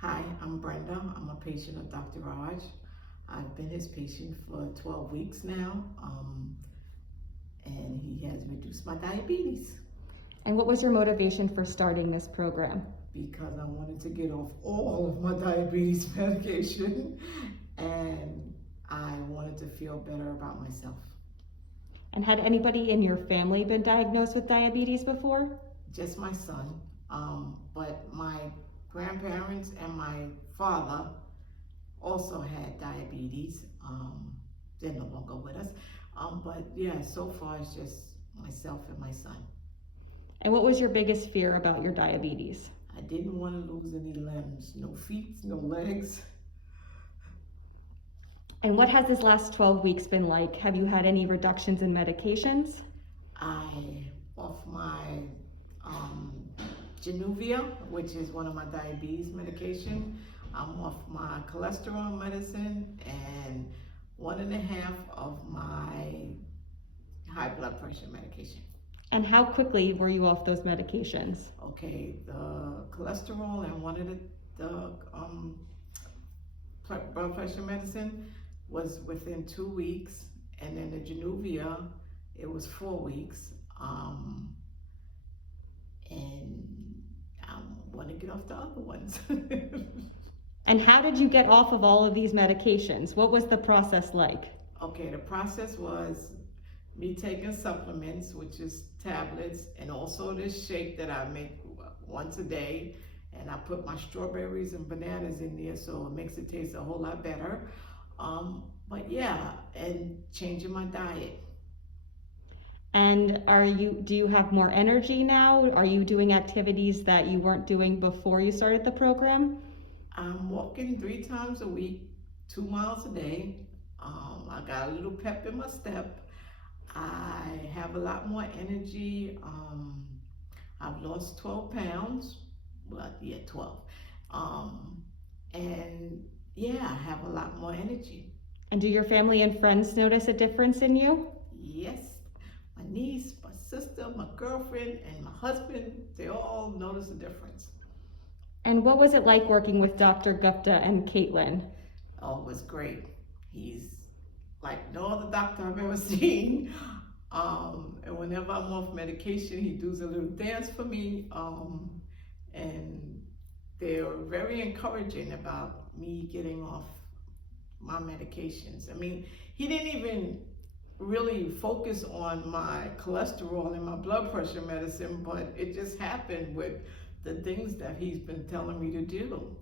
Hi, I'm Brenda. I'm a patient of Dr. Raj. I've been his patient for 12 weeks now, and he has reduced my diabetes And what was your motivation for starting this program? because I wanted to get off all of my diabetes medication and I wanted to feel better about myself. And had anybody in your family been diagnosed with diabetes before? Just my son, but my grandparents and my father also had diabetes. They're no longer with us. But yeah, so far it's just myself and my son. And what was your biggest fear about your diabetes? I didn't want to lose any limbs, no feet, no legs. And what has this last 12 weeks been like? Have you had any reductions in medications? Off my Januvia, which is one of my diabetes medication. I'm off my cholesterol medicine and 1.5 of my high blood pressure medication. And how quickly were you off those medications? Okay, the cholesterol and one of the blood pressure medicine was within 2 weeks, and then the Januvia, it was 4 weeks. And I want to get off the other ones. And how did you get off of all of these medications? What was the process like? Okay, the process was me taking supplements, which is tablets, and also this shake that I make once a day. And I put my strawberries and bananas in there, so it makes it taste a whole lot better. But yeah, and changing my diet. And do you have more energy now? Are you doing activities that you weren't doing before you started the program? I'm walking 3 times a week, 2 miles a day. I got a little pep in my step. I have a lot more energy. I've lost 12 pounds. Well, yeah, 12. And yeah, I have a lot more energy. And do your family and friends notice a difference in you? Yes, my niece, my sister, my girlfriend, and my husband, they all notice a difference. And what was it like working with Dr. Gupta and Caitlin? Oh, it was great. He's like no other doctor I've ever seen. And whenever I'm off medication, he does a little dance for me. And they're very encouraging about me getting off my medications. I mean, he didn't even really focus on my cholesterol and my blood pressure medicine, but it just happened with the things that he's been telling me to do.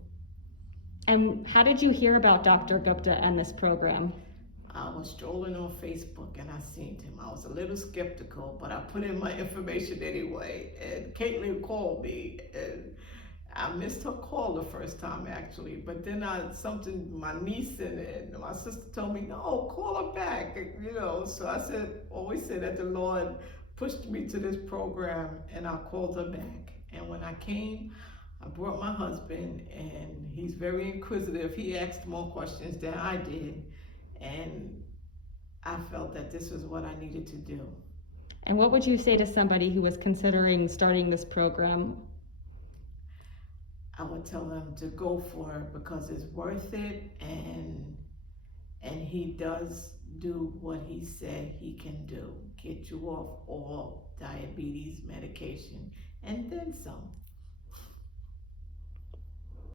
And how did you hear about Dr. Gupta and this program? I was strolling on Facebook and I seen him. I was a little skeptical, but I put in my information anyway. And Caitlin called me, and I missed her call the first time actually. But then my niece and my sister told me, no, call her back. So I always said that the Lord pushed me to this program, and I called her back. And when I came, I brought my husband, and he's very inquisitive. He asked more questions than I did. And I felt that this was what I needed to do. And what would you say to somebody who was considering starting this program? I would tell them to go for it because it's worth it, and he does do what he said he can do. Get you off all diabetes medication and then some.